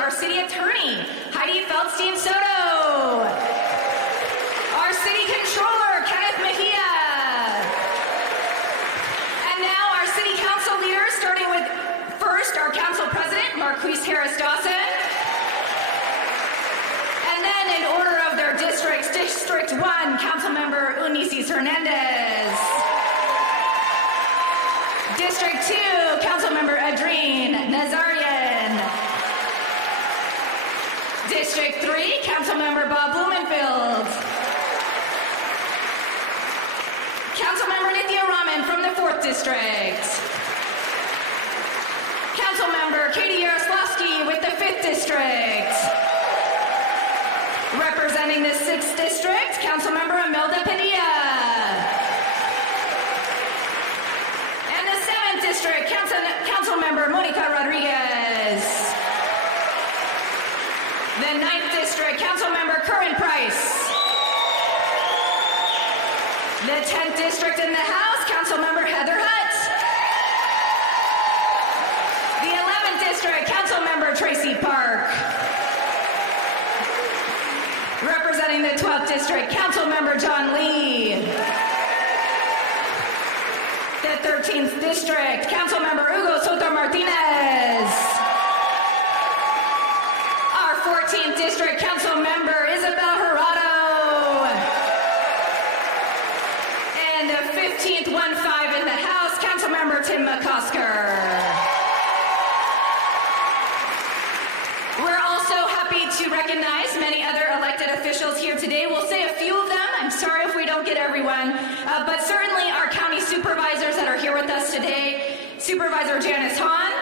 our city attorney, Heidi Feldstein Soto, our city controller, Kenneth Mejia, and now our city council leaders, starting with first our council president, Marquise Harris Dawson, and then in order of their districts, District 1, Councilmember Unices Hernandez, District 2, Councilmember Adrien Nazarian, District 3, Councilmember Bob Blumenfield, Councilmember Nithya Raman from the 4th District, Councilmember Katie Yaroslavsky with the 5th District, representing the 6th District, Councilmember Imelda Padilla, and the 7th District, Councilmember Monica Rodriguez, the 9th District, Councilmember Curran Price, the 10th District in the House, Councilmember Heather Hutt, the 11th District, Councilmember Tracy Park, representing the 12th District, Councilmember John Lee, the 13th District, Councilmember Hugo Soto Martinez, our 14th District, Councilmember Isabel Jurado, and the 15th 1-5 in the House, Councilmember Tim McCosker. We're also happy to recognize many other elected officials here today. We'll say a few of them. I'm sorry if we don't get everyone, but certainly our county supervisors that are here with us today. Supervisor Janice Hahn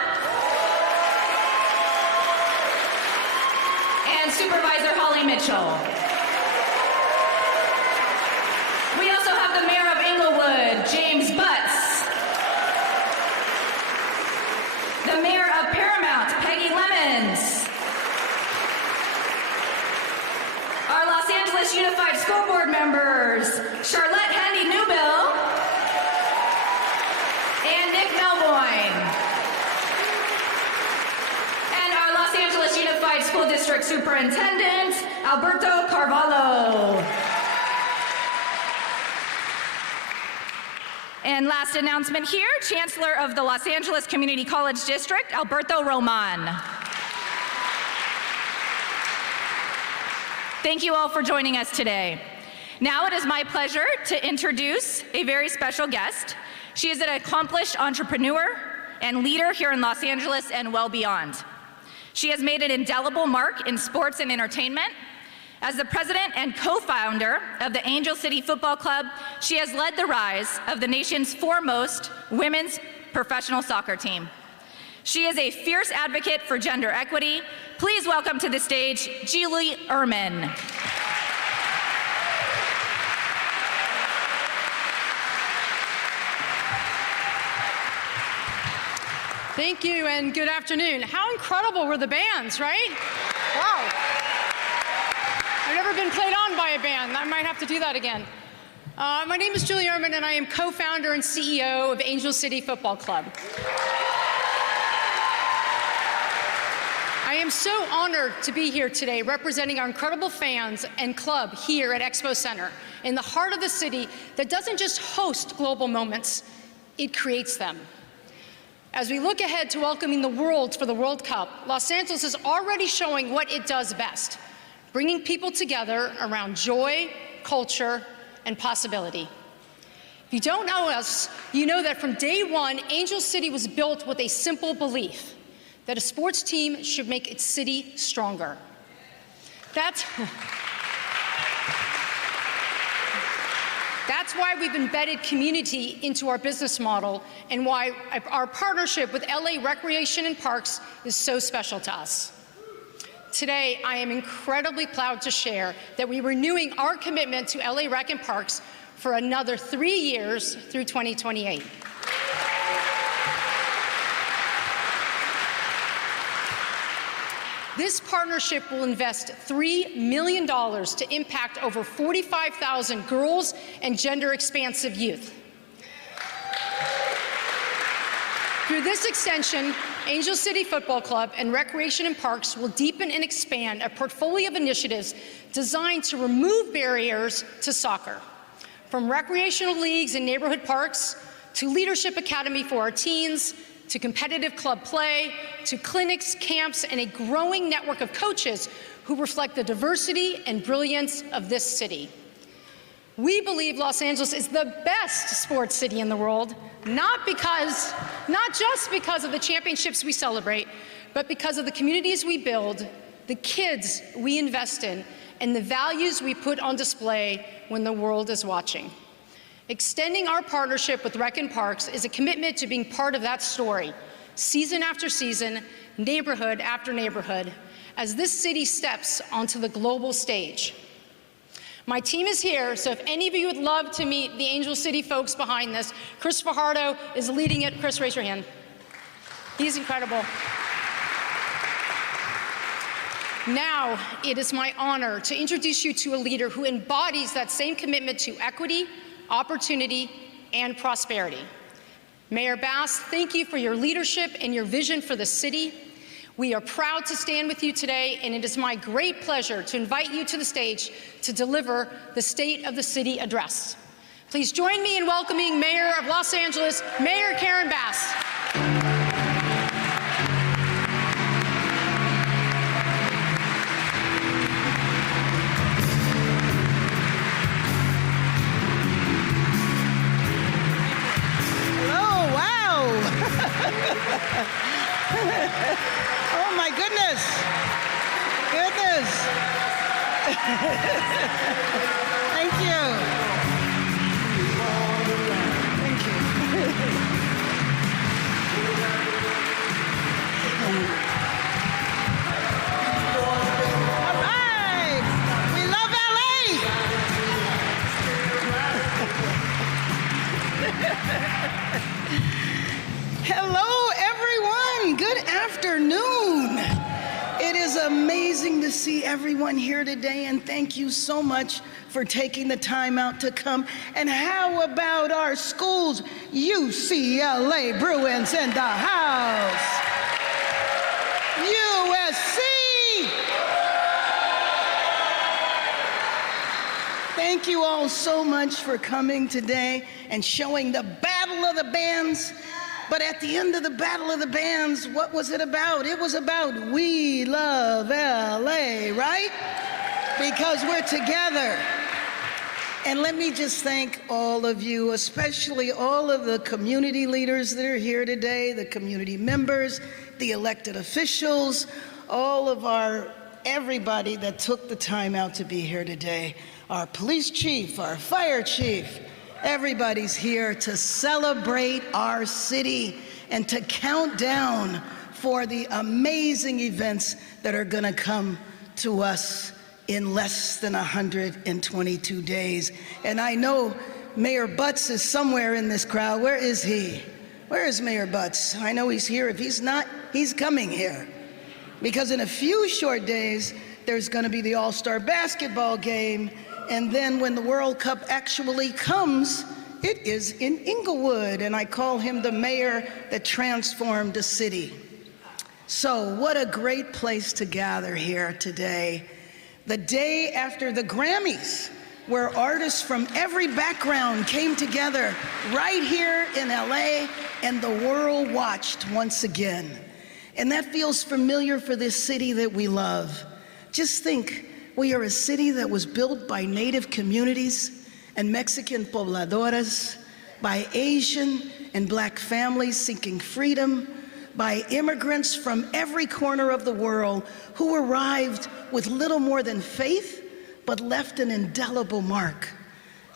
and Supervisor Holly Mitchell. We also have the Mayor of Englewood, James Butts. The Mayor of Paramount, Peggy Lemons. Our Los Angeles Unified School Board members, Charlotte Handy Newbill and Nick Melvoin. And our Los Angeles Unified School District Superintendent, Alberto Carvalho. And last announcement here, Chancellor of the Los Angeles Community College District, Alberto Roman. Thank you all for joining us today. Now it is my pleasure to introduce a very special guest. She is an accomplished entrepreneur and leader here in Los Angeles and well beyond. She has made an indelible mark in sports and entertainment. As the president and co-founder of the Angel City Football Club, she has led the rise of the nation's foremost women's professional soccer team. She is a fierce advocate for gender equity. Please welcome to the stage, Julie Ehrman. Thank you and good afternoon. How incredible were the bands, right? Wow. I've never been played on by a band. I might have to do that again. My name is Julie Ehrman and I am co-founder and CEO of Angel City Football Club. I am so honored to be here today representing our incredible fans and club here at Expo Center in the heart of the city that doesn't just host global moments, it creates them. As we look ahead to welcoming the world for the World Cup, Los Angeles is already showing what it does best, bringing people together around joy, culture, and possibility. If you don't know us, you know that from day one, Angel City was built with a simple belief that a sports team should make its city stronger. That's why we've embedded community into our business model and why our partnership with LA Recreation and Parks is so special to us. Today, I am incredibly proud to share that we're renewing our commitment to LA Rec and Parks for another 3 years through 2028. This partnership will invest $3 million to impact over 45,000 girls and gender-expansive youth. Through this extension, Angel City Football Club and Recreation and Parks will deepen and expand a portfolio of initiatives designed to remove barriers to soccer. From recreational leagues and neighborhood parks, to Leadership Academy for our teens, to competitive club play, to clinics, camps, and a growing network of coaches who reflect the diversity and brilliance of this city. We believe Los Angeles is the best sports city in the world, not just because of the championships we celebrate, but because of the communities we build, the kids we invest in, and the values we put on display when the world is watching. Extending our partnership with Rec and Parks is a commitment to being part of that story, season after season, neighborhood after neighborhood, as this city steps onto the global stage. My team is here, so if any of you would love to meet the Angel City folks behind this, Chris Fajardo is leading it. Chris, raise your hand. He's incredible. Now, it is my honor to introduce you to a leader who embodies that same commitment to equity, opportunity, and prosperity. Mayor Bass, thank you for your leadership and your vision for the city. We are proud to stand with you today, and it is my great pleasure to invite you to the stage to deliver the State of the City address. Please join me in welcoming Mayor of Los Angeles, Mayor Karen Bass. Oh my goodness. Thank you. Thank you. All right. We love LA. Hello, everyone. Good afternoon. It is amazing to see everyone here today, and thank you so much for taking the time out to come. And how about our schools? UCLA Bruins in the house. USC. Thank you all so much for coming today and showing the Battle of the Bands. But at the end of the Battle of the Bands, what was it about? It was about we love LA, right? Because we're together. And let me just thank all of you, especially all of the community leaders that are here today, the community members, the elected officials, all of everybody that took the time out to be here today. Our police chief, our fire chief, everybody's here to celebrate our city and to count down for the amazing events that are going to come to us in less than 122 days. And I know Mayor Butts is somewhere in this crowd. Where is he? Where is Mayor Butts? I know he's here. If he's not, he's coming here. Because in a few short days, there's going to be the All-Star basketball game. And then when the World Cup actually comes, it is in Inglewood, and I call him the mayor that transformed a city. So what a great place to gather here today. The day after the Grammys, where artists from every background came together right here in LA, and the world watched once again. And that feels familiar for this city that we love. Just think, we are a city that was built by Native communities and Mexican pobladoras, by Asian and Black families seeking freedom, by immigrants from every corner of the world who arrived with little more than faith, but left an indelible mark.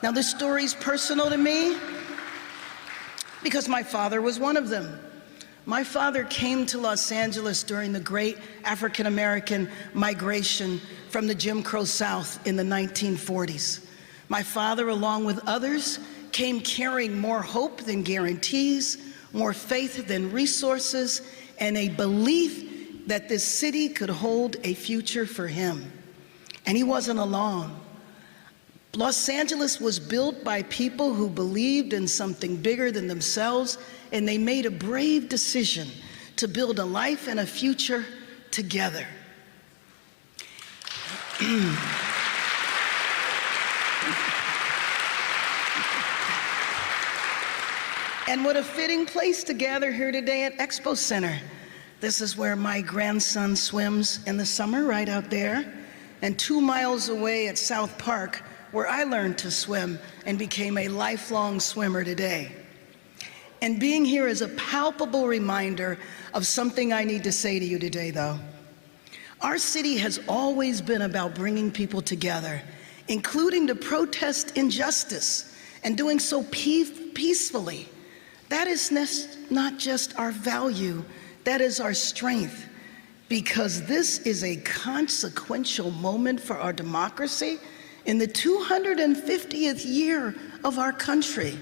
Now, this story's personal to me because my father was one of them. My father came to Los Angeles during the great African-American migration from the Jim Crow South in the 1940s. My father, along with others, came carrying more hope than guarantees, more faith than resources, and a belief that this city could hold a future for him. And he wasn't alone. Los Angeles was built by people who believed in something bigger than themselves, and they made a brave decision to build a life and a future together. And what a fitting place to gather here today at Expo Center. This is where my grandson swims in the summer, right out there. And 2 miles away at South Park, where I learned to swim and became a lifelong swimmer today. And being here is a palpable reminder of something I need to say to you today, though. Our city has always been about bringing people together, including to protest injustice, and doing so peacefully. That is not just our value, that is our strength, because this is a consequential moment for our democracy in the 250th year of our country.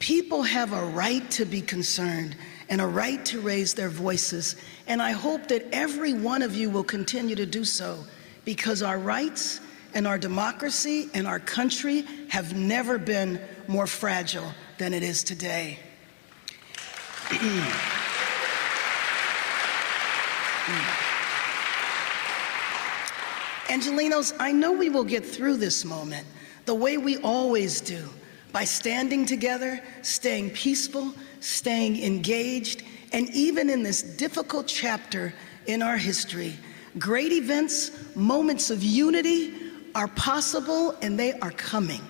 People have a right to be concerned and a right to raise their voices, and I hope that every one of you will continue to do so, because our rights and our democracy and our country have never been more fragile than it is today. Angelenos, I know we will get through this moment the way we always do, by standing together, staying peaceful, staying engaged, and even in this difficult chapter in our history, great events, moments of unity are possible, and they are coming,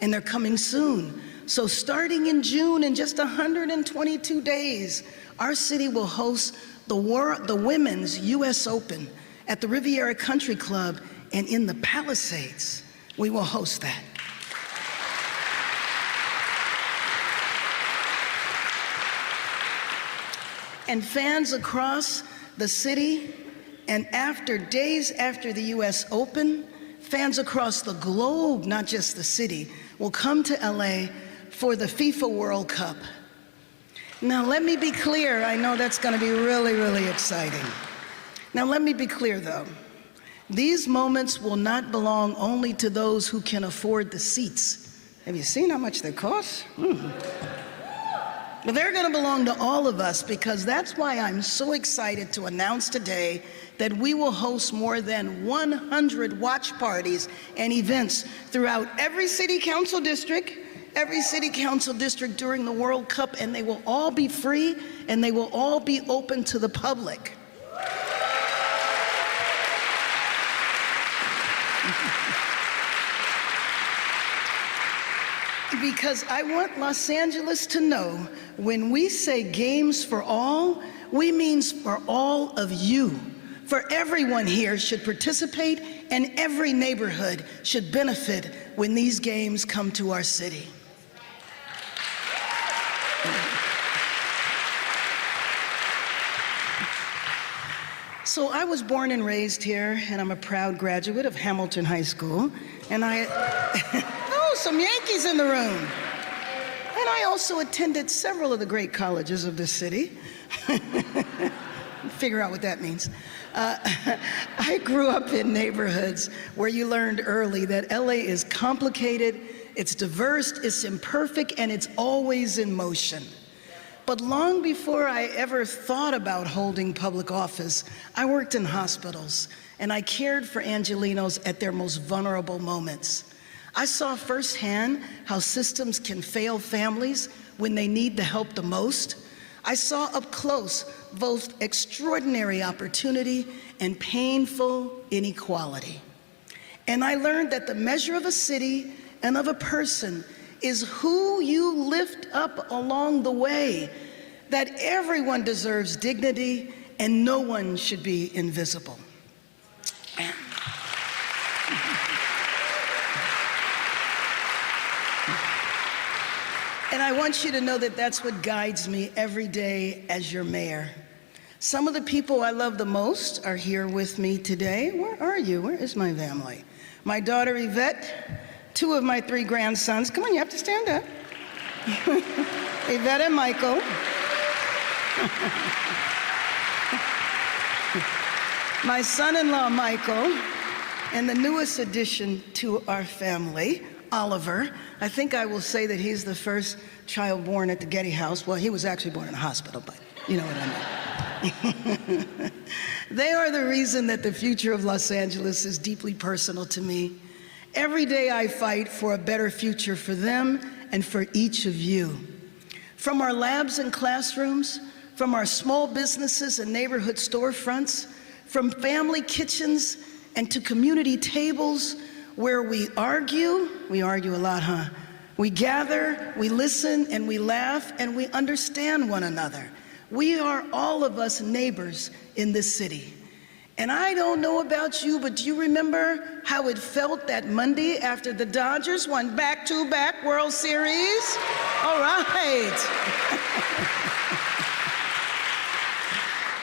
and they're coming soon. So starting in June, in just 122 days, our city will host the Women's U.S. Open at the Riviera Country Club, and in the Palisades, we will host that. And fans across the city, and days after the U.S. Open, fans across the globe, not just the city, will come to LA for the FIFA World Cup. Now, let me be clear. I know that's going to be really, really exciting. Now, let me be clear, though. These moments will not belong only to those who can afford the seats. Have you seen how much they cost? But they're going to belong to all of us, because that's why I'm so excited to announce today that we will host more than 100 watch parties and events throughout every city council district during the World Cup, and they will all be free, and they will all be open to the public. Because I want Los Angeles to know, when we say games for all, we mean for all of you. For everyone here should participate, and every neighborhood should benefit when these games come to our city. So I was born and raised here, and I'm a proud graduate of Hamilton High School, and oh, some Yankees in the room. And I also attended several of the great colleges of this city. Figure out what that means. I grew up in neighborhoods where you learned early that LA is complicated, it's diverse, it's imperfect, and it's always in motion. But long before I ever thought about holding public office, I worked in hospitals, and I cared for Angelenos at their most vulnerable moments. I saw firsthand how systems can fail families when they need the help the most. I saw up close both extraordinary opportunity and painful inequality. And I learned that the measure of a city and of a person is who you lift up along the way, that everyone deserves dignity and no one should be invisible. And I want you to know that that's what guides me every day as your mayor. Some of the people I love the most are here with me today. Where are you? Where is my family? My daughter Yvette, 2 of my 3 grandsons. Come on, you have to stand up. Yvette and Michael. My son-in-law, Michael, and the newest addition to our family, Oliver. I think I will say that he's the first child born at the Getty House. Well, he was actually born in a hospital, but you know what I mean. They are the reason that the future of Los Angeles is deeply personal to me. Every day I fight for a better future for them and for each of you. From our labs and classrooms, from our small businesses and neighborhood storefronts, from family kitchens and to community tables where we argue a lot, huh? We gather, we listen, and we laugh, and we understand one another. We are all of us neighbors in this city. And I don't know about you, but do you remember how it felt that Monday after the Dodgers won back-to-back World Series? All right.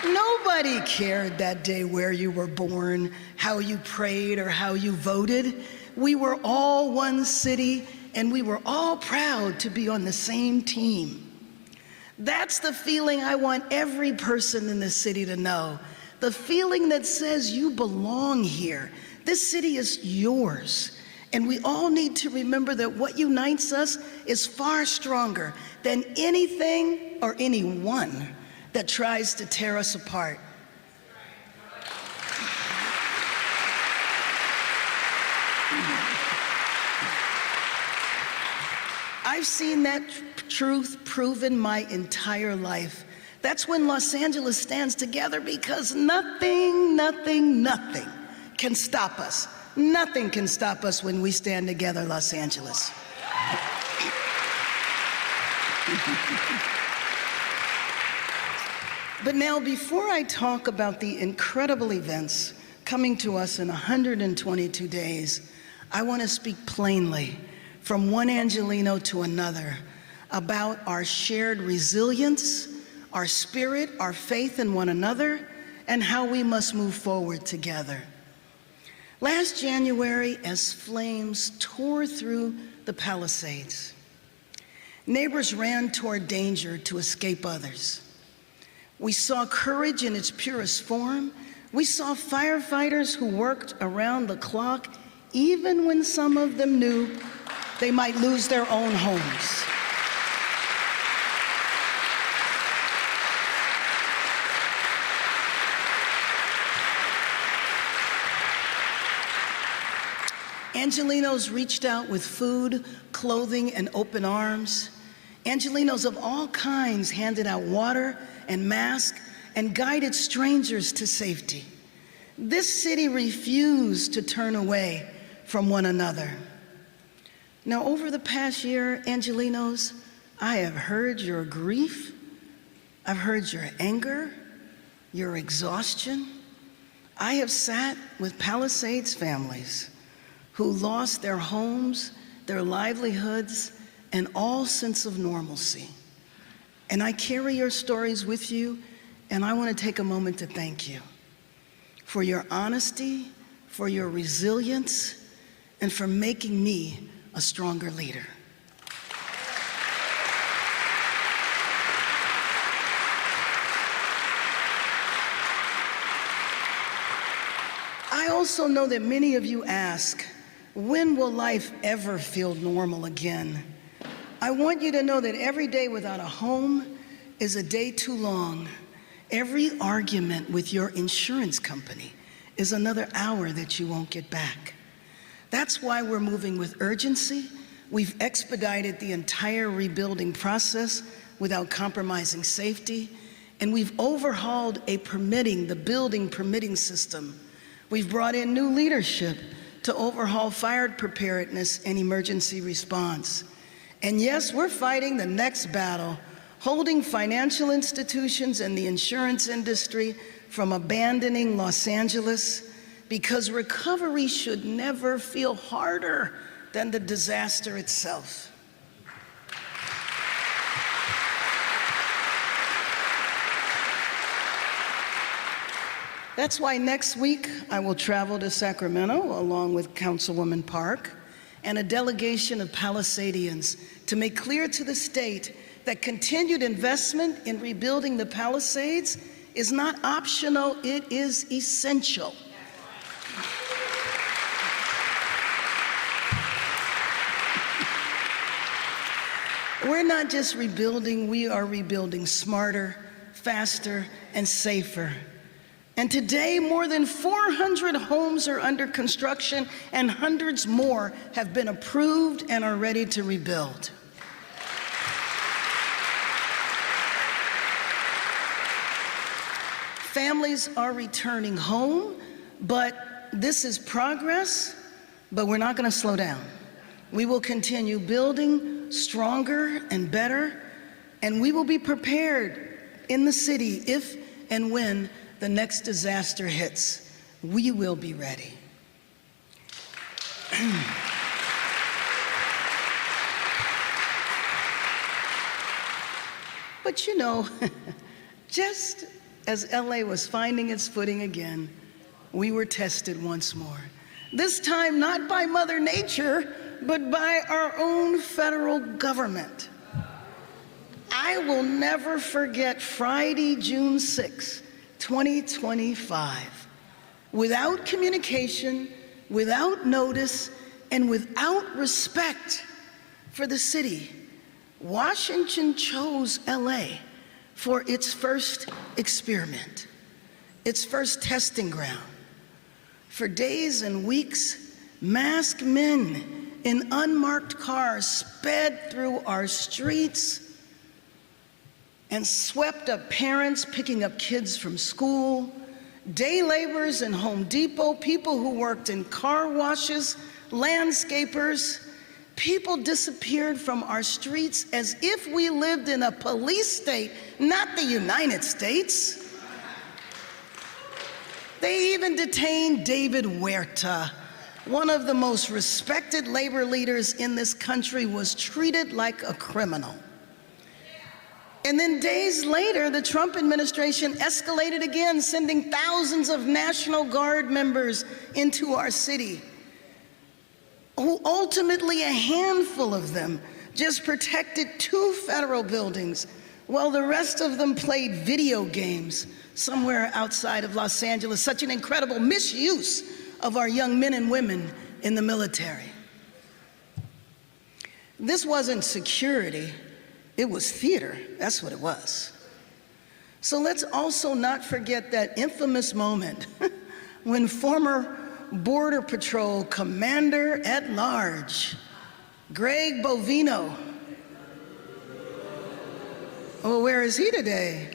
Nobody cared that day where you were born, how you prayed, or how you voted. We were all one city, and we were all proud to be on the same team. That's the feeling I want every person in this city to know. The feeling that says you belong here. This city is yours. And we all need to remember that what unites us is far stronger than anything or anyone that tries to tear us apart. I've seen that truth proven my entire life. That's when Los Angeles stands together, because nothing can stop us. Nothing can stop us when we stand together, Los Angeles. But now, before I talk about the incredible events coming to us in 122 days, I want to speak plainly from one Angelino to another about our shared resilience, our spirit, our faith in one another, and how we must move forward together. Last January, as flames tore through the Palisades, neighbors ran toward danger to escape others. We saw courage in its purest form. We saw firefighters who worked around the clock, even when some of them knew they might lose their own homes. Angelinos reached out with food, clothing, and open arms. Angelinos of all kinds handed out water and masks and guided strangers to safety. This city refused to turn away from one another. Now, over the past year, Angelinos, I have heard your grief. I've heard your anger, your exhaustion. I have sat with Palisades families who lost their homes, their livelihoods, and all sense of normalcy. And I carry your stories with you, and I want to take a moment to thank you for your honesty, for your resilience, and for making me a stronger leader. I also know that many of you ask, when will life ever feel normal again? I want you to know that every day without a home is a day too long. Every argument with your insurance company is another hour that you won't get back. That's why we're moving with urgency. We've expedited the entire rebuilding process without compromising safety, and we've overhauled the building permitting system. We've brought in new leadership to overhaul fire preparedness and emergency response. And yes, we're fighting the next battle, holding financial institutions and the insurance industry from abandoning Los Angeles, because recovery should never feel harder than the disaster itself. That's why next week I will travel to Sacramento along with Councilwoman Park and a delegation of Palisadians to make clear to the state that continued investment in rebuilding the Palisades is not optional, it is essential. We're not just rebuilding, we are rebuilding smarter, faster, and safer. And today, more than 400 homes are under construction, and hundreds more have been approved and are ready to rebuild. Families are returning home, but this is progress, but we're not going to slow down. We will continue building stronger and better, and we will be prepared in the city if and when the next disaster hits. We will be ready. But you know, just as LA was finding its footing again, we were tested once more. This time not by Mother Nature, but by our own federal government. I will never forget Friday, June 6, 2025. Without communication, without notice, and without respect for the city, Washington chose LA for its first experiment, its first testing ground. For days and weeks, masked men in unmarked cars sped through our streets and swept up parents picking up kids from school, day laborers in Home Depot, people who worked in car washes, landscapers. People disappeared from our streets as if we lived in a police state, not the United States. They even detained David Huerta, one of the most respected labor leaders in this country, was treated like a criminal. And then days later, the Trump administration escalated again, sending thousands of National Guard members into our city, who ultimately, a handful of them, just protected 2 federal buildings, while the rest of them played video games somewhere outside of Los Angeles. Such an incredible misuse of our young men and women in the military. This wasn't security, it was theater. That's what it was. So let's also not forget that infamous moment when former Border Patrol Commander at Large, Greg Bovino, oh, where is he today?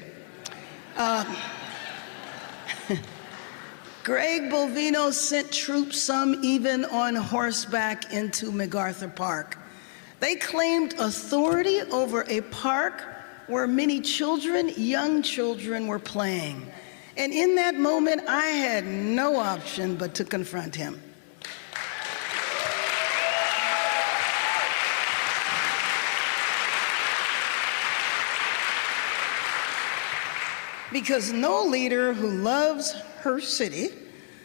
Greg Bovino sent troops, some even on horseback, into MacArthur Park. They claimed authority over a park where many children, young children, were playing. And in that moment, I had no option but to confront him. Because no leader who loves her city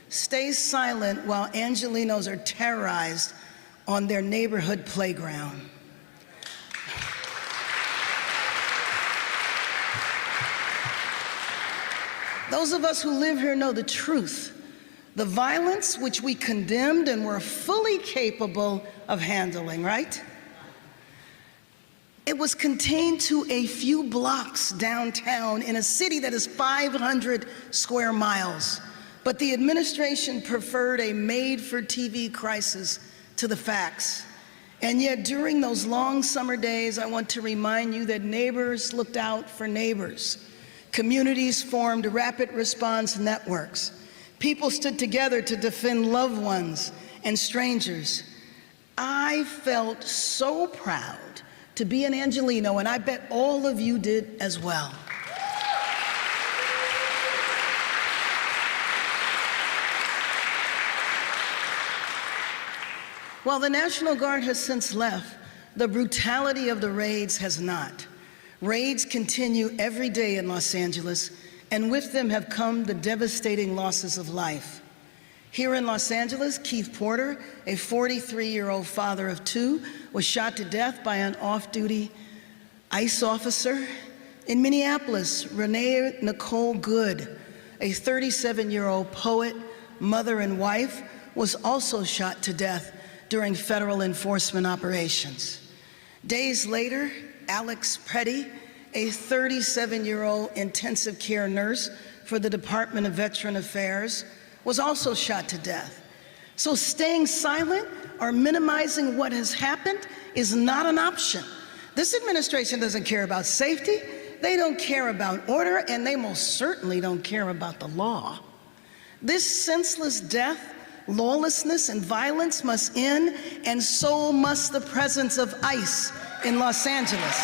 stays silent while Angelenos are terrorized on their neighborhood playground. Those of us who live here know the truth. The violence which we condemned and were fully capable of handling, right? It was contained to a few blocks downtown in a city that is 500 square miles. But the administration preferred a made-for-TV crisis to the facts. And yet, during those long summer days, I want to remind you that neighbors looked out for neighbors. Communities formed rapid response networks. People stood together to defend loved ones and strangers. I felt so proud to be an Angeleno, and I bet all of you did as well. While the National Guard has since left, the brutality of the raids has not. Raids continue every day in Los Angeles, and with them have come the devastating losses of life. Here in Los Angeles, Keith Porter, a 43-year-old father of 2, was shot to death by an off-duty ICE officer. In Minneapolis, Renee Nicole Good, a 37-year-old poet, mother, and wife, was also shot to death during federal enforcement operations. Days later, Alex Preddy, a 37-year-old intensive care nurse for the Department of Veteran Affairs, was also shot to death. So staying silent or minimizing what has happened is not an option. This administration doesn't care about safety, they don't care about order, and they most certainly don't care about the law. This senseless death, lawlessness, and violence must end, and so must the presence of ICE in Los Angeles.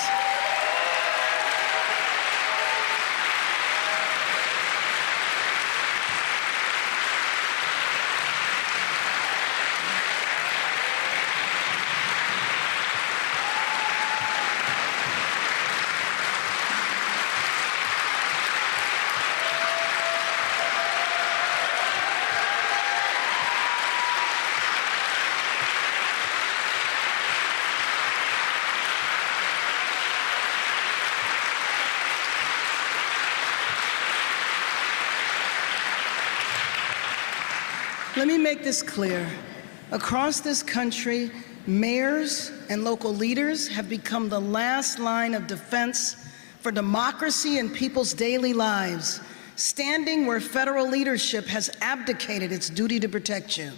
Let me make this clear. Across this country, mayors and local leaders have become the last line of defense for democracy and people's daily lives, standing where federal leadership has abdicated its duty to protect you.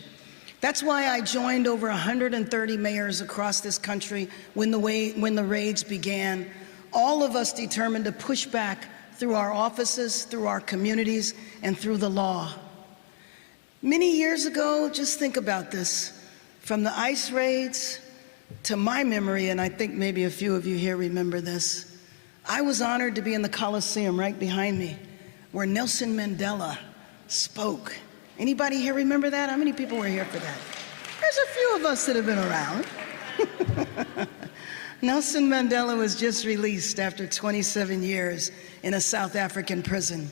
That's why I joined over 130 mayors across this country when the raids began, all of us determined to push back through our offices, through our communities, and through the law. Many years ago, just think about this, from the ICE raids to my memory, and I think maybe a few of you here remember this, I was honored to be in the Coliseum right behind me, where Nelson Mandela spoke. Anybody here remember that? How many people were here for that? There's a few of us that have been around. Nelson Mandela was just released after 27 years in a South African prison.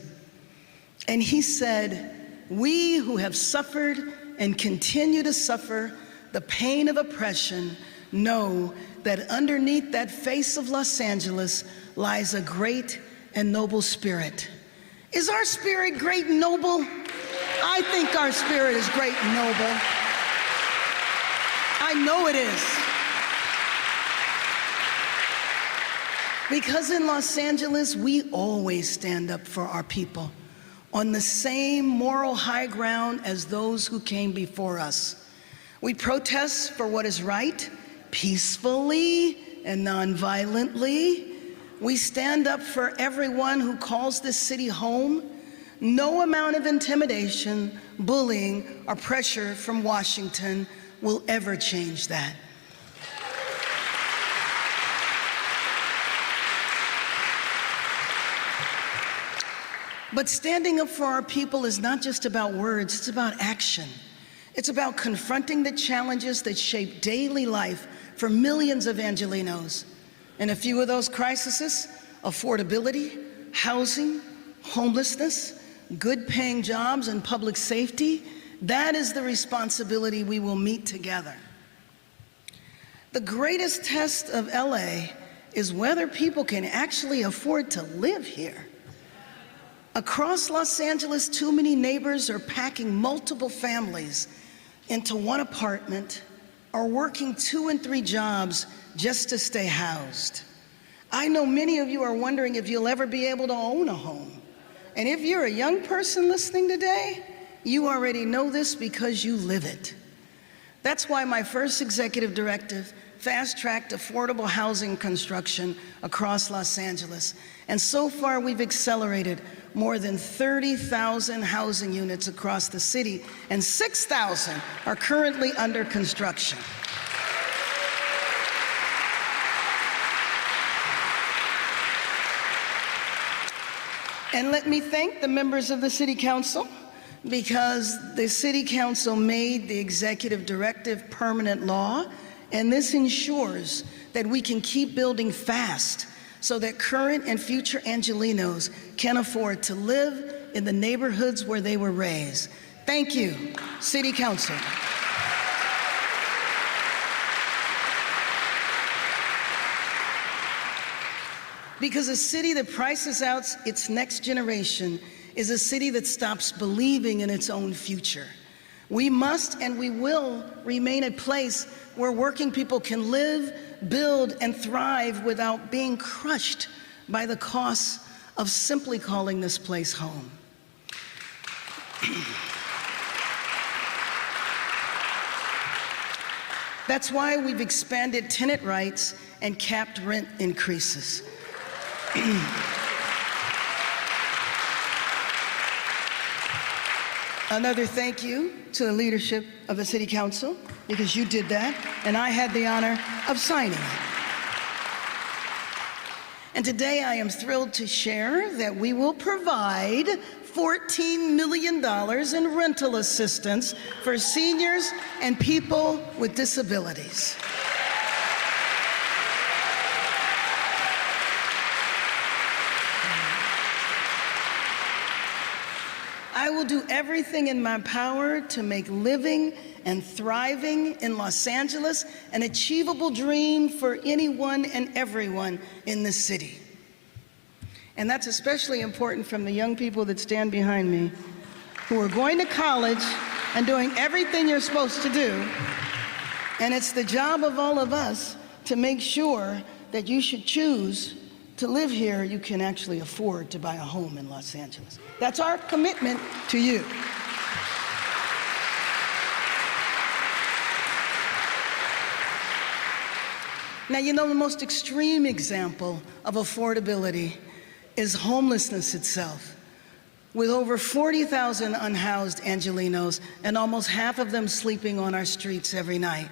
And he said, "We who have suffered and continue to suffer the pain of oppression know that underneath that face of Los Angeles lies a great and noble spirit." Is our spirit great and noble? I think our spirit is great and noble. I know it is. Because in Los Angeles, we always stand up for our people, on the same moral high ground as those who came before us. We protest for what is right, peacefully and nonviolently. We stand up for everyone who calls this city home. No amount of intimidation, bullying, or pressure from Washington will ever change that. But standing up for our people is not just about words, it's about action. It's about confronting the challenges that shape daily life for millions of Angelenos. And a few of those crises: affordability, housing, homelessness, good-paying jobs, and public safety. That is the responsibility we will meet together. The greatest test of LA is whether people can actually afford to live here. Across Los Angeles, too many neighbors are packing multiple families into one apartment or working 2 and 3 jobs just to stay housed. I know many of you are wondering if you'll ever be able to own a home. And if you're a young person listening today, you already know this because you live it. That's why my first executive directive fast-tracked affordable housing construction across Los Angeles. And so far, we've accelerated more than 30,000 housing units across the city, and 6,000 are currently under construction. And let me thank the members of the City Council, because the City Council made the executive directive permanent law, and this ensures that we can keep building fast so that current and future Angelenos can afford to live in the neighborhoods where they were raised. Thank you, City Council. Because a city that prices out its next generation is a city that stops believing in its own future. We must and we will remain a place where working people can live, build, and thrive without being crushed by the cost of simply calling this place home. That's why we've expanded tenant rights and capped rent increases. Another thank you to the leadership of the City Council, because you did that, and I had the honor of signing it. And today I am thrilled to share that we will provide $14 million in rental assistance for seniors and people with disabilities. I will do everything in my power to make living and thriving in Los Angeles an achievable dream for anyone and everyone in this city. And that's especially important from the young people that stand behind me, who are going to college and doing everything you're supposed to do. And it's the job of all of us to make sure that you should choose to live here, you can actually afford to buy a home in Los Angeles. That's our commitment to you. Now, you know, the most extreme example of affordability is homelessness itself. With over 40,000 unhoused Angelenos and almost half of them sleeping on our streets every night.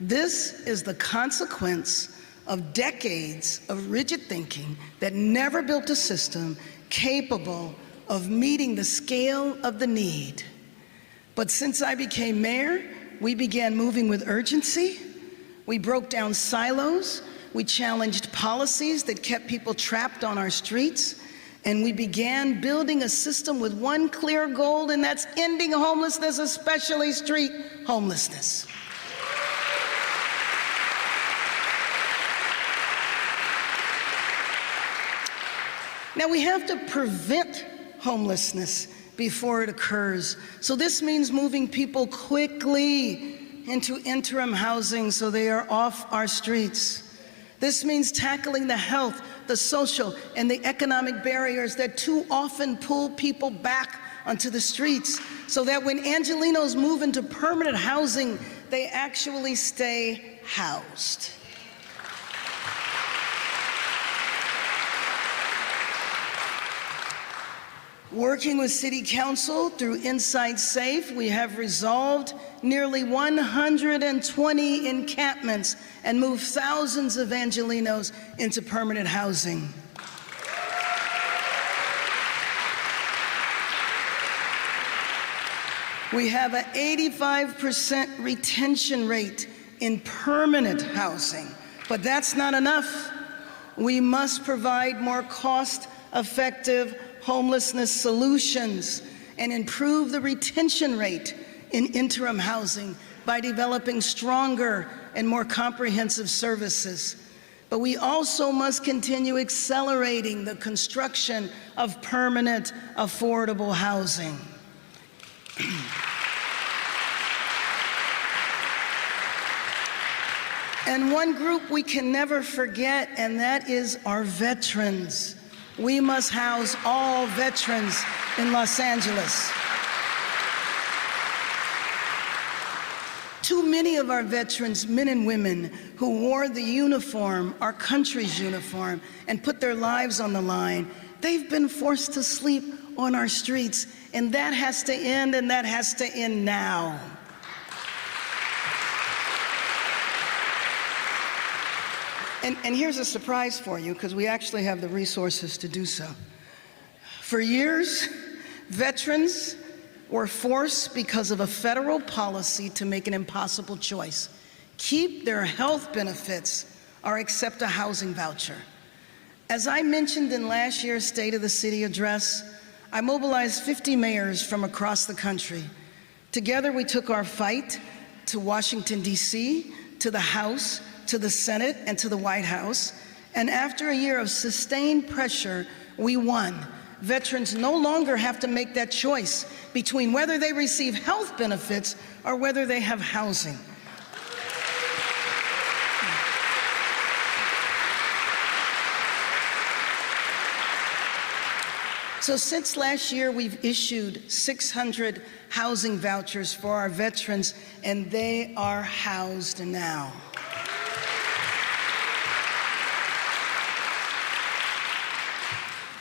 This is the consequence of decades of rigid thinking that never built a system capable of meeting the scale of the need. But since I became mayor, we began moving with urgency. We broke down silos. We challenged policies that kept people trapped on our streets. And we began building a system with one clear goal, and that's ending homelessness, especially street homelessness. Now, we have to prevent homelessness before it occurs. So this means moving people quickly into interim housing so they are off our streets. This means tackling the health, the social, and the economic barriers that too often pull people back onto the streets, so that when Angelenos move into permanent housing, they actually stay housed. Working with City Council through Inside Safe, we have resolved nearly 120 encampments and moved thousands of Angelenos into permanent housing. We have an 85% retention rate in permanent housing, but that's not enough. We must provide more cost-effective homelessness solutions and improve the retention rate in interim housing by developing stronger and more comprehensive services. But we also must continue accelerating the construction of permanent, affordable housing. And one group we can never forget, and that is our veterans. We must house all veterans in Los Angeles. Too many of our veterans, men and women, who wore the uniform, our country's uniform, and put their lives on the line, they've been forced to sleep on our streets, and that has to end, and that has to end now. And here's a surprise for you, because we actually have the resources to do so. For years, veterans were forced, because of a federal policy, to make an impossible choice: keep their health benefits or accept a housing voucher. As I mentioned in last year's State of the City address, I mobilized 50 mayors from across the country. Together, we took our fight to Washington, D.C., to the House, to the Senate, and to the White House. And after a year of sustained pressure, we won. Veterans no longer have to make that choice between whether they receive health benefits or whether they have housing. So since last year, we've issued 600 housing vouchers for our veterans, and they are housed now.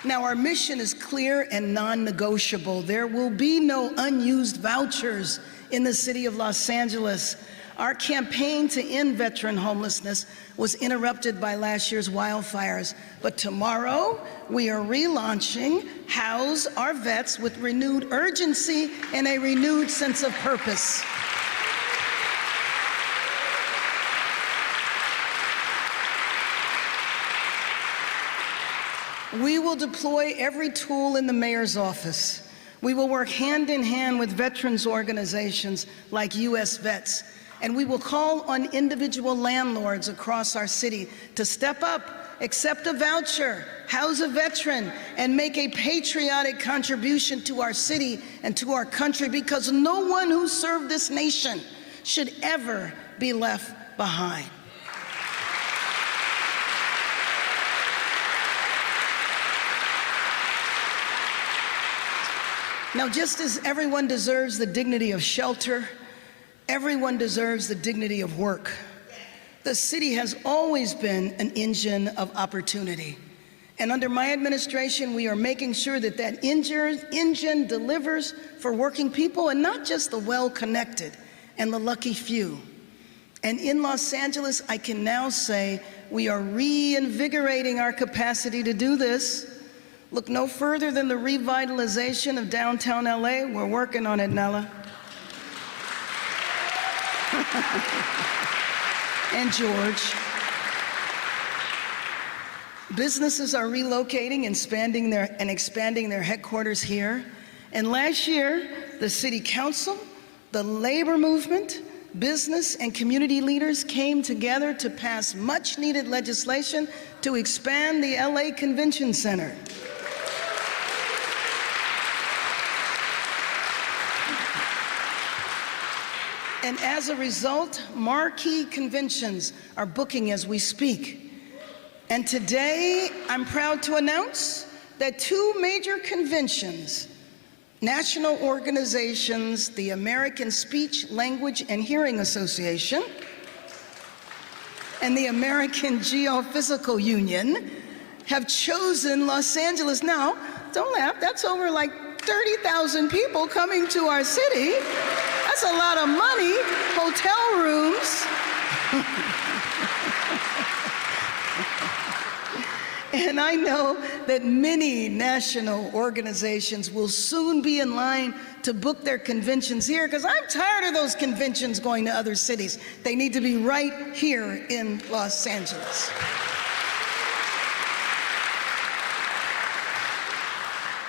Now, our mission is clear and non-negotiable. There will be no unused vouchers in the city of Los Angeles. Our campaign to end veteran homelessness was interrupted by last year's wildfires. But tomorrow, we are relaunching House Our Vets with renewed urgency and a renewed sense of purpose. We will deploy every tool in the mayor's office. We will work hand in hand with veterans organizations like US Vets, and we will call on individual landlords across our city to step up, accept a voucher, house a veteran, and make a patriotic contribution to our city and to our country, because no one who served this nation should ever be left behind. Now, just as everyone deserves the dignity of shelter, everyone deserves the dignity of work. The city has always been an engine of opportunity. And under my administration, we are making sure that that engine delivers for working people, and not just the well-connected and the lucky few. And in Los Angeles, I can now say we are reinvigorating our capacity to do this. Look no further than the revitalization of downtown LA. We're working on it, Nella. And George. Businesses are relocating and expanding their headquarters here. And last year, the City Council, the labor movement, business and community leaders came together to pass much-needed legislation to expand the LA Convention Center. And as a result, marquee conventions are booking as we speak. And today, I'm proud to announce that two major conventions, national organizations, the American Speech, Language, and Hearing Association, and the American Geophysical Union, have chosen Los Angeles. Now, don't laugh, that's over like 30,000 people coming to our city. That's a lot of money, hotel rooms. And I know that many national organizations will soon be in line to book their conventions here, because I'm tired of those conventions going to other cities. They need to be right here in Los Angeles.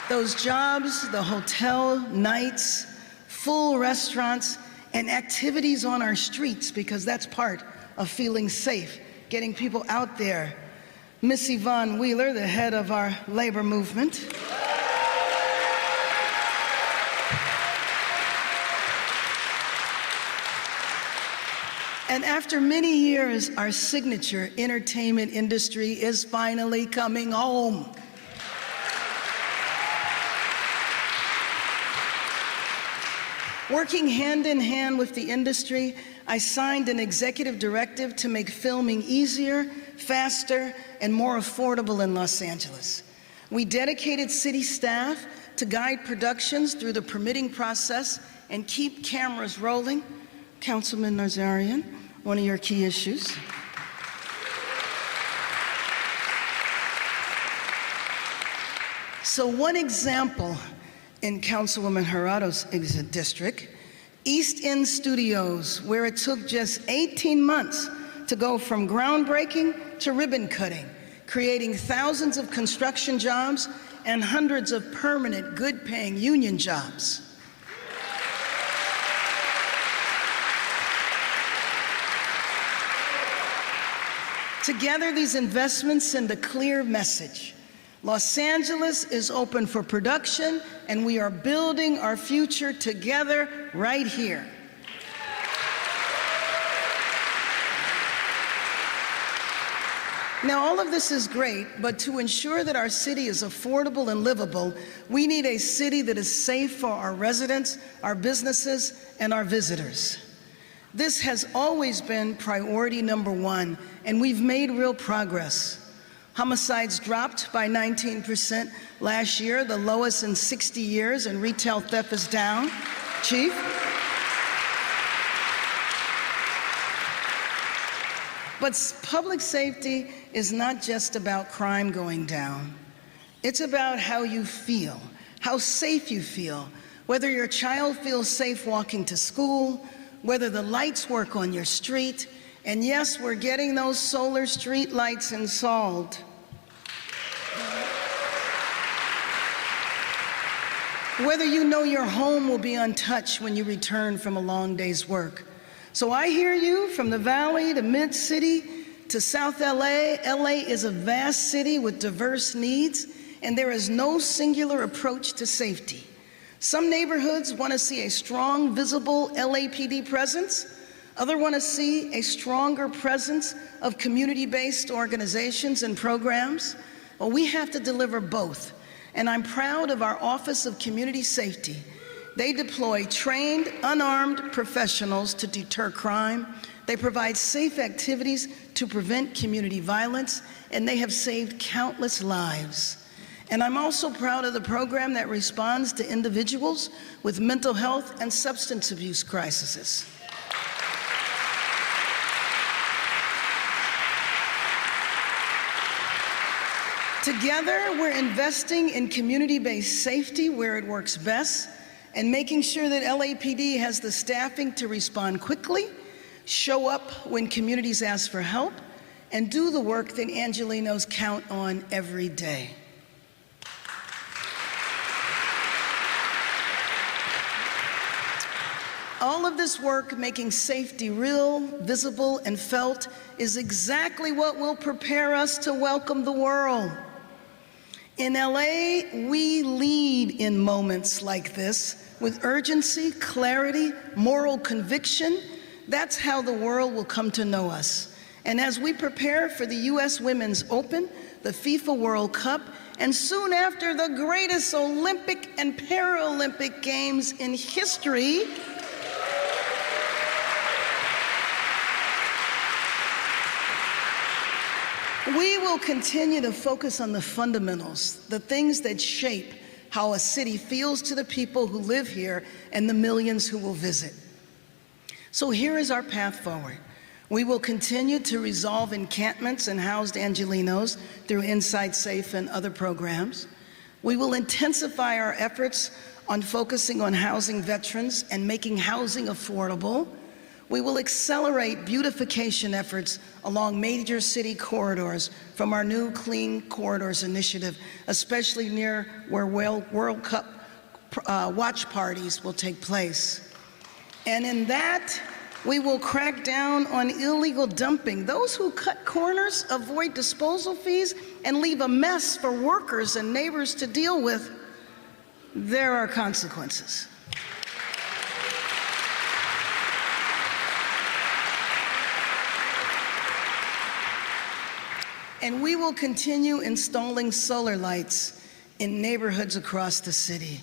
Those jobs, the hotel nights, full restaurants, and activities on our streets, because that's part of feeling safe, getting people out there. Miss Yvonne Wheeler, the head of our labor movement, and after many years, our signature entertainment industry is finally coming home. Working hand in hand with the industry, I signed an executive directive to make filming easier, faster, and more affordable in Los Angeles. We dedicated city staff to guide productions through the permitting process and keep cameras rolling. Councilman Nazarian, one of your key issues. So one example in Councilwoman Jurado's district, East End Studios, where it took just 18 months to go from groundbreaking to ribbon cutting, creating thousands of construction jobs and hundreds of permanent, good-paying union jobs. Together, these investments send a clear message. Los Angeles is open for production, and we are building our future together right here. Now, all of this is great, but to ensure that our city is affordable and livable, we need a city that is safe for our residents, our businesses, and our visitors. This has always been priority number one, and we've made real progress. Homicides dropped by 19% last year, the lowest in 60 years, and retail theft is down. Chief? But public safety is not just about crime going down. It's about how you feel, how safe you feel, whether your child feels safe walking to school, whether the lights work on your street, and yes, we're getting those solar street lights installed. Whether you know your home will be untouched when you return from a long day's work. So I hear you from the Valley to Mid-City to South LA. LA is a vast city with diverse needs, and there is no singular approach to safety. Some neighborhoods want to see a strong, visible LAPD presence. Others want to see a stronger presence of community-based organizations and programs. Well, we have to deliver both, and I'm proud of our Office of Community Safety. They deploy trained, unarmed professionals to deter crime. They provide safe activities to prevent community violence, and they have saved countless lives. And I'm also proud of the program that responds to individuals with mental health and substance abuse crises. Together, we're investing in community-based safety where it works best, and making sure that LAPD has the staffing to respond quickly, show up when communities ask for help, and do the work that Angelenos count on every day. All of this work making safety real, visible, and felt is exactly what will prepare us to welcome the world. In LA, we lead in moments like this with urgency, clarity, moral conviction. That's how the world will come to know us. And as we prepare for the U.S. Women's Open, the FIFA World Cup, and soon after the greatest Olympic and Paralympic Games in history, we will continue to focus on the fundamentals, the things that shape how a city feels to the people who live here and the millions who will visit. So here is our path forward. We will continue to resolve encampments and housed Angelenos through Inside Safe and other programs. We will intensify our efforts on focusing on housing veterans and making housing affordable. We will accelerate beautification efforts along major city corridors from our new Clean Corridors initiative, especially near where World Cup watch parties will take place. And in that, we will crack down on illegal dumping. Those who cut corners, avoid disposal fees, and leave a mess for workers and neighbors to deal with, there are consequences. And we will continue installing solar lights in neighborhoods across the city.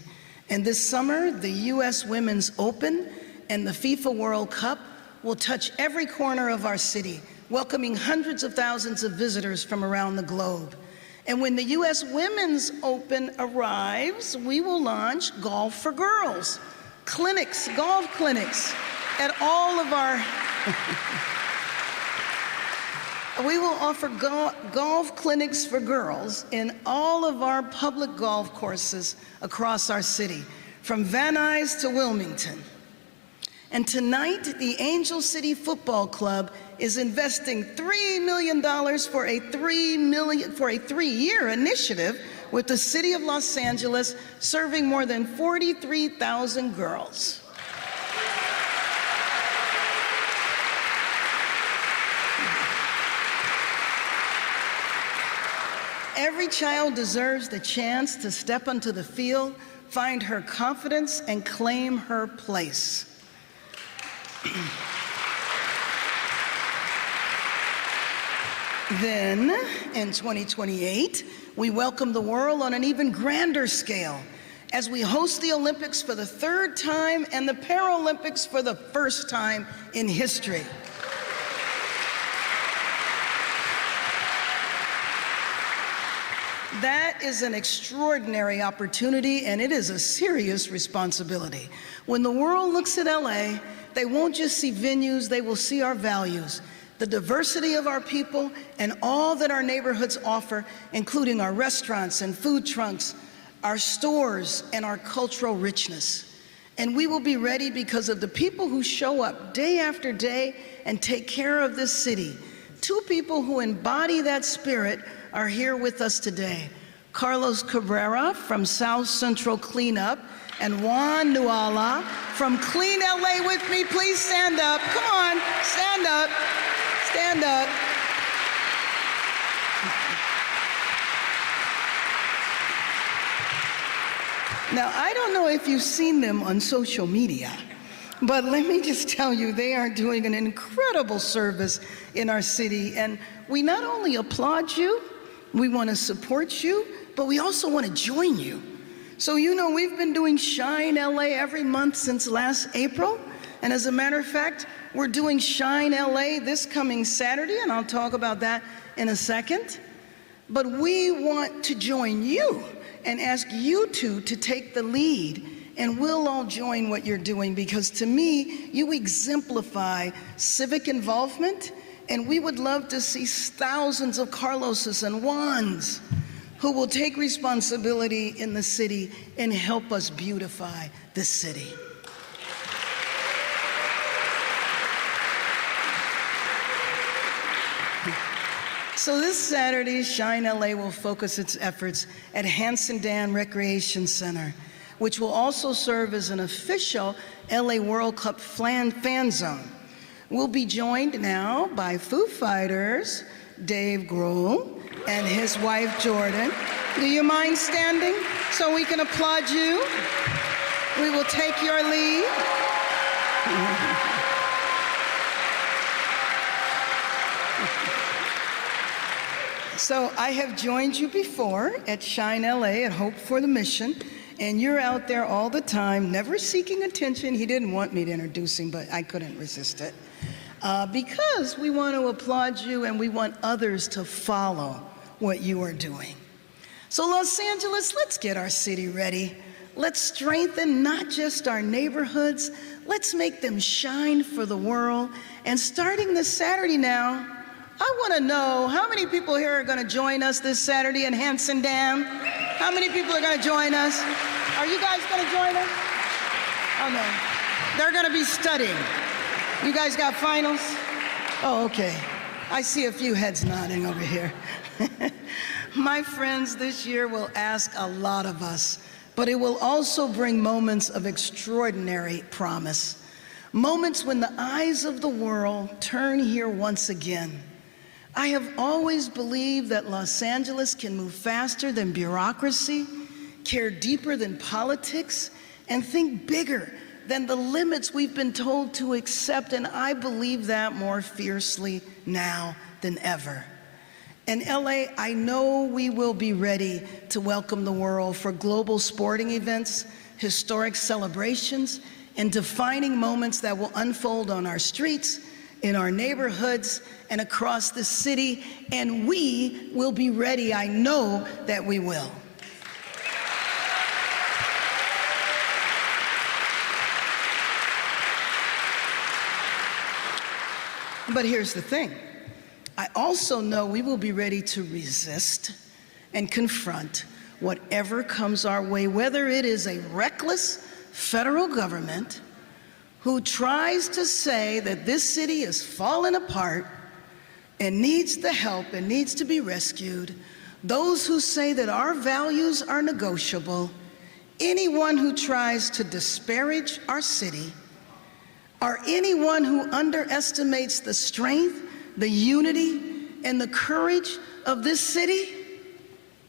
And this summer, the U.S. Women's Open and the FIFA World Cup will touch every corner of our city, welcoming hundreds of thousands of visitors from around the globe. And when the U.S. Women's Open arrives, we will launch Golf for Girls, clinics, golf clinics at all of our we will offer golf clinics for girls in all of our public golf courses across our city, from Van Nuys to Wilmington. And tonight, the Angel City Football Club is investing $3 million for a 3-year initiative with the City of Los Angeles, serving more than 43,000 girls. Every child deserves the chance to step onto the field, find her confidence, and claim her place. Then, in 2028, we welcome the world on an even grander scale as we host the Olympics for the third time and the Paralympics for the first time in history. That is an extraordinary opportunity, and it is a serious responsibility. When the world looks at LA, they won't just see venues, they will see our values, the diversity of our people, and all that our neighborhoods offer, including our restaurants and food trucks, our stores, and our cultural richness. And we will be ready because of the people who show up day after day and take care of this city. Two people who embody that spirit are here with us today. Carlos Cabrera from South Central Cleanup and Juan Nuala from Clean LA with me. Please stand up. Come on, stand up. Stand up. Now, I don't know if you've seen them on social media, but let me just tell you, they are doing an incredible service in our city. And we not only applaud you, we want to support you, but we also want to join you. So, you know, we've been doing Shine LA every month since last April. And as a matter of fact, we're doing Shine LA this coming Saturday, and I'll talk about that in a second. But we want to join you and ask you two to take the lead, and we'll all join what you're doing, because to me, you exemplify civic involvement, and we would love to see thousands of Carloses and Juans who will take responsibility in the city and help us beautify this city. So this Saturday, Shine LA will focus its efforts at Hanson Dam Recreation Center, which will also serve as an official LA World Cup fan zone. We'll be joined now by Foo Fighters, Dave Grohl, and his wife, Jordan. Do you mind standing so we can applaud you? We will take your lead. So I have joined you before at Shine LA at Hope for the Mission, and you're out there all the time, never seeking attention. He didn't want me to introduce him, but I couldn't resist it. Because we want to applaud you and we want others to follow what you are doing. So Los Angeles, let's get our city ready. Let's strengthen not just our neighborhoods, let's make them shine for the world. And starting this Saturday now, I want to know how many people here are going to join us this Saturday in Hanson Dam? How many people are going to join us? Are you guys going to join us? Oh, no. They're going to be studying. You guys got finals? Oh, okay. I see a few heads nodding over here. My friends, this year will ask a lot of us, but it will also bring moments of extraordinary promise. Moments when the eyes of the world turn here once again. I have always believed that Los Angeles can move faster than bureaucracy, care deeper than politics, and think bigger than the limits we've been told to accept, and I believe that more fiercely now than ever. In LA, I know we will be ready to welcome the world for global sporting events, historic celebrations, and defining moments that will unfold on our streets, in our neighborhoods, and across the city, and we will be ready. I know that we will. But here's the thing. I also know we will be ready to resist and confront whatever comes our way, whether it is a reckless federal government who tries to say that this city is falling apart and needs the help and needs to be rescued, those who say that our values are negotiable, anyone who tries to disparage our city, or anyone who underestimates the strength, the unity, and the courage of this city,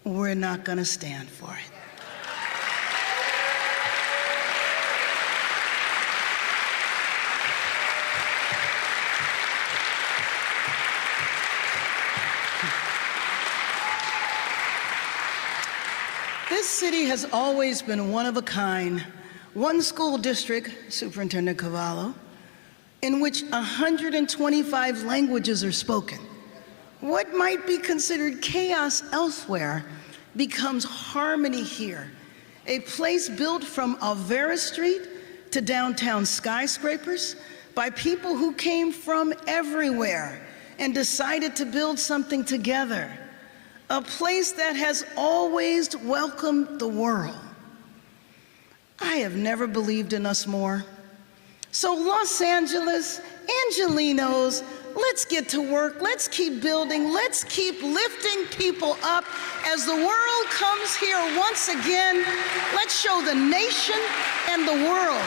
we're not going to stand for it. This city has always been one of a kind. One school district, Superintendent Cavallo, in which 125 languages are spoken. What might be considered chaos elsewhere becomes harmony here. A place built from Alvera Street to downtown skyscrapers by people who came from everywhere and decided to build something together. A place that has always welcomed the world. I have never believed in us more. So Los Angeles, Angelinos, let's get to work. Let's keep building. Let's keep lifting people up as the world comes here once again. Let's show the nation and the world.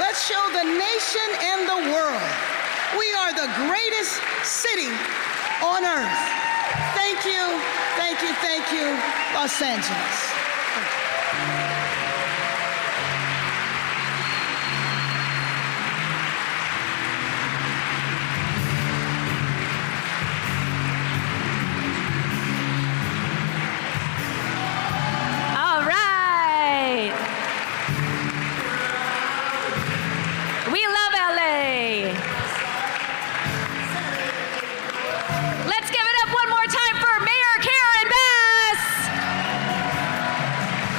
Let's show the nation and the world. We are the greatest city on earth. Thank you, thank you, thank you, Los Angeles.